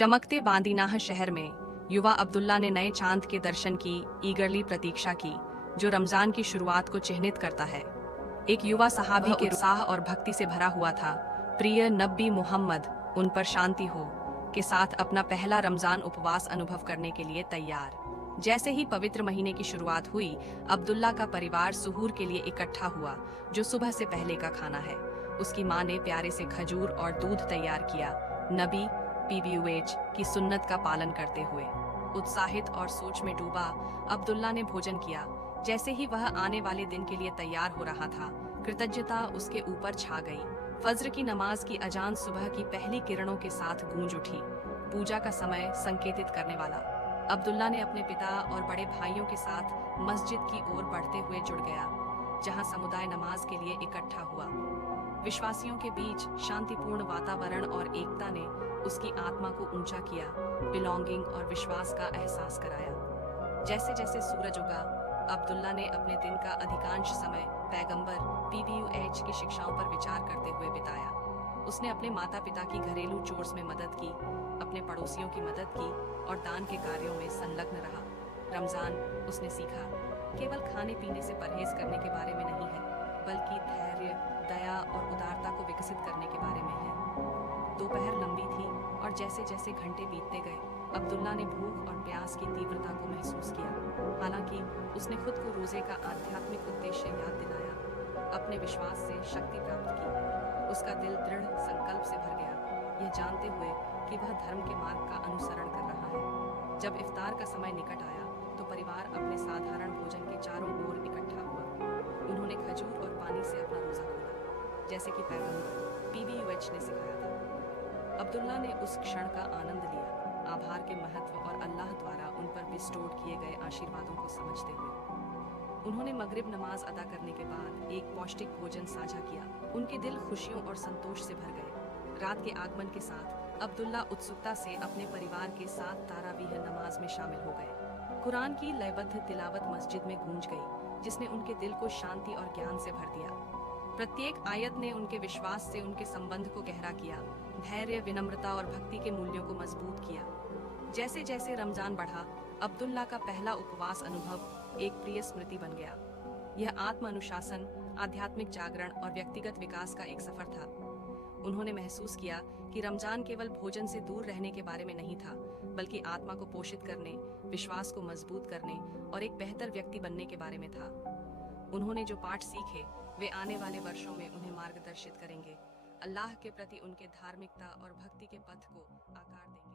चमकते बांदीनाह शहर में युवा अब्दुल्ला ने नए चांद के दर्शन की ईगरली प्रतीक्षा की, जो रमजान की शुरुआत को चिन्हित करता है। एक युवा सहाबी के उत्साह और भक्ति से भरा हुआ था। प्रिय नबी मुहम्मद, उन पर शांति हो, के साथ अपना पहला रमजान उपवास अनुभव करने के लिए तैयार। जैसे ही पवित्र महीने की शुरुआत हुई, अब्दुल्ला का परिवार सुहूर के लिए इकट्ठा हुआ, जो सुबह से पहले का खाना है। उसकी माँ ने प्यारे से खजूर और दूध तैयार किया। नबी पीबीयूएच की सुन्नत का पालन करते हुए उत्साहित और सोच में डूबा अब्दुल्ला ने भोजन किया। जैसे ही वह आने वाले दिन के लिए तैयार हो रहा था, कृतज्ञता उसके ऊपर छा गई। फज्र की नमाज की अजान सुबह की पहली किरणों के साथ गूंज उठी, पूजा का समय संकेतित करने वाला। अब्दुल्ला ने अपने पिता और बड़े भाइयों के साथ मस्जिद की ओर बढ़ते हुए जुड़ गया, जहां समुदाय नमाज के लिए इकट्ठा हुआ। विश्वासियों के बीच शांतिपूर्ण वातावरण और एकता ने उसकी आत्मा को ऊंचा किया, बिलोंगिंग और विश्वास का एहसास कराया। जैसे जैसे सूरज उगा, अब्दुल्ला ने अपने दिन का अधिकांश समय पैगंबर पीबीयूएच की शिक्षाओं पर विचार करते हुए बिताया। उसने अपने माता पिता की घरेलू चोर्स में मदद की, अपने पड़ोसियों की मदद की और दान के कार्यों में संलग्न रहा। रमजान, उसने सीखा, केवल खाने पीने से परहेज करने के बारे में नहीं है, बल्कि धैर्य, दया और उदारता को विकसित करने के बारे में है। दोपहर लंबी थी और जैसे जैसे घंटे बीतते गए, अब्दुल्ला ने भूख और प्यास की तीव्रता को महसूस किया। हालांकि उसने खुद को रोजे का आध्यात्मिक उद्देश्य याद दिलाया, अपने विश्वास से शक्ति प्राप्त की। उसका दिल दृढ़ संकल्प से भर गया, यह जानते हुए कि वह धर्म के मार्ग का अनुसरण कर रहा है। जब इफ्तार का समय निकट आया, तो परिवार अपने साधारण भोजन के चारों ओर इकट्ठा हुआ। उन्होंने खजूर और पानी से अपना रोजा खोला, जैसे कि पैगंबर पीबीयूएच ने सिखाया था। अब्दुल्ला ने उस क्षण का आनंद लिया, आभार के महत्व और अल्लाह द्वारा उन पर बिस्टोर्ड किए गए आशीर्वादों को समझते हुए। उन्होंने मगरिब नमाज अदा करने के बाद एक पौष्टिक भोजन साझा किया। उनके दिल खुशियों और संतोष से भर गए। रात के आगमन के साथ अब्दुल्ला उत्सुकता से अपने परिवार के साथ तारावीह नमाज में शामिल हो गए। कुरान की लयबद्ध तिलावत मस्जिद में गूंज गई, जिसने उनके दिल को शांति और ज्ञान से भर दिया। प्रत्येक आयत ने उनके विश्वास से उनके संबंध को गहरा किया, धैर्य, विनम्रता और भक्ति के मूल्यों को मजबूत किया। जैसे जैसे रमजान बढ़ा, अब्दुल्ला का पहला उपवास अनुभव एक प्रिय स्मृति बन गया। यह आत्म अनुशासन, आध्यात्मिक जागरण और व्यक्तिगत विकास का एक सफर था। उन्होंने महसूस किया कि रमजान केवल भोजन से दूर रहने के बारे में नहीं था, बल्कि आत्मा को पोषित करने, विश्वास को मजबूत करने और एक बेहतर व्यक्ति बनने के बारे में था। उन्होंने जो पाठ सीखे, वे आने वाले वर्षों में उन्हें मार्गदर्शित करेंगे, अल्लाह के प्रति उनके धार्मिकता और भक्ति के पथ को आकार देंगे।